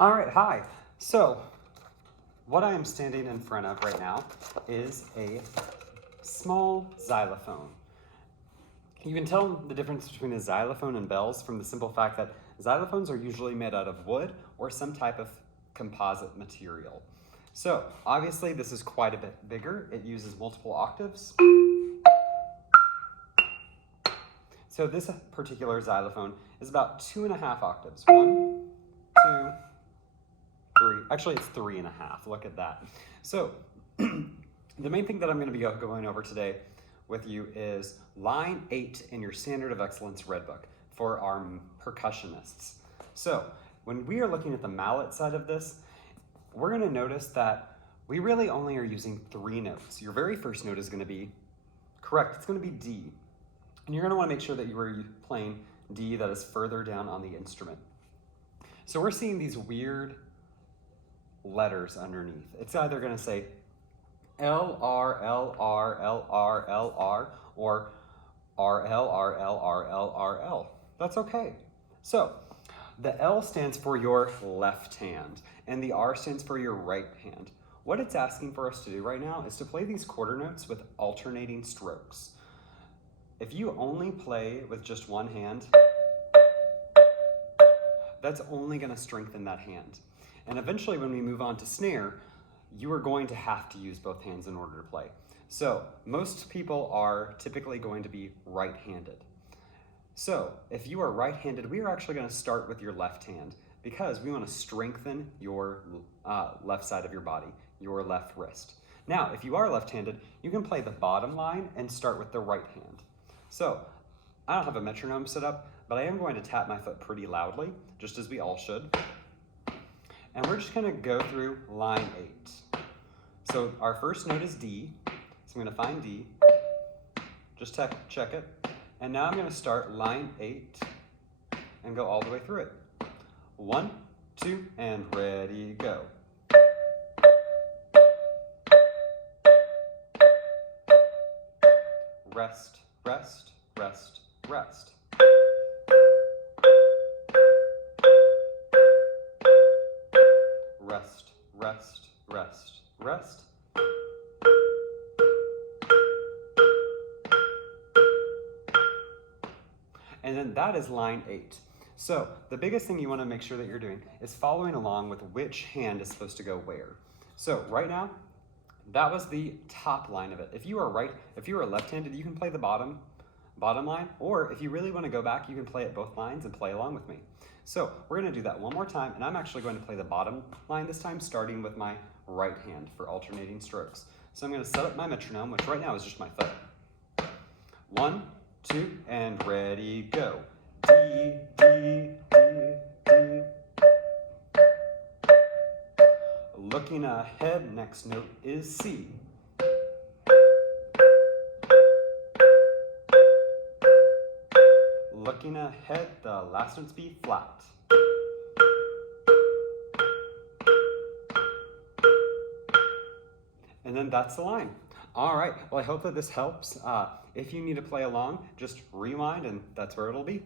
All right, hi. So, what I am standing in front of right now is a small xylophone. You can tell the difference between a xylophone and bells from the simple fact that xylophones are usually made out of wood or some type of composite material. So, obviously, this is quite a bit bigger. It uses multiple octaves. So, this particular xylophone is about 2.5 octaves. 1, 2, 3. Actually, it's 3.5. Look at that. So, the main thing that I'm going to be going over today with you is line 8 in your Standard of Excellence Red Book for our percussionists. So, when we are looking at the mallet side of this, we're going to notice that we really only are using 3 notes. Your very first note is going to be correct. It's going to be D. And you're going to want to make sure that you are playing D that is further down on the instrument. So we're seeing these weird letters underneath. It's either going to say L, R, L, R, L, R, L, R, or R, L, R, L, R, L, R, L. That's okay. So the L stands for your left hand, and the R stands for your right hand. What it's asking for us to do right now is to play these quarter notes with alternating strokes. If you only play with just one hand, that's only going to strengthen that hand. And eventually when we move on to snare, you are going to have to use both hands in order to play. So most people are typically going to be right-handed. So if you are right-handed, we are actually going to start with your left hand because we want to strengthen your left side of your body, your left wrist. Now, if you are left-handed, you can play the bottom line and start with the right hand. So I don't have a metronome set up, but I am going to tap my foot pretty loudly, just as we all should. And we're just going to go through line 8. So our first note is D. So I'm going to find D. Just check it. And now I'm going to start line 8 and go all the way through it. 1, 2, and ready, go. Rest, rest, rest, rest. Rest, rest, rest, rest. And then that is line 8. So the biggest thing you want to make sure that you're doing is following along with which hand is supposed to go where. So right now, that was the top line of it. If you are left-handed, you can play the bottom line, or if you really want to go back, you can play it both lines and play along with me. So we're going to do that one more time, and I'm actually going to play the bottom line this time, starting with my right hand for alternating strokes. So I'm going to set up my metronome, which right now is just my foot. 1, 2, and ready, go. D, D, D, D. Looking ahead, next note is C. Looking ahead, the last note's B flat. And then that's the line. All right, well, I hope that this helps. If you need to play along, just rewind and that's where it'll be.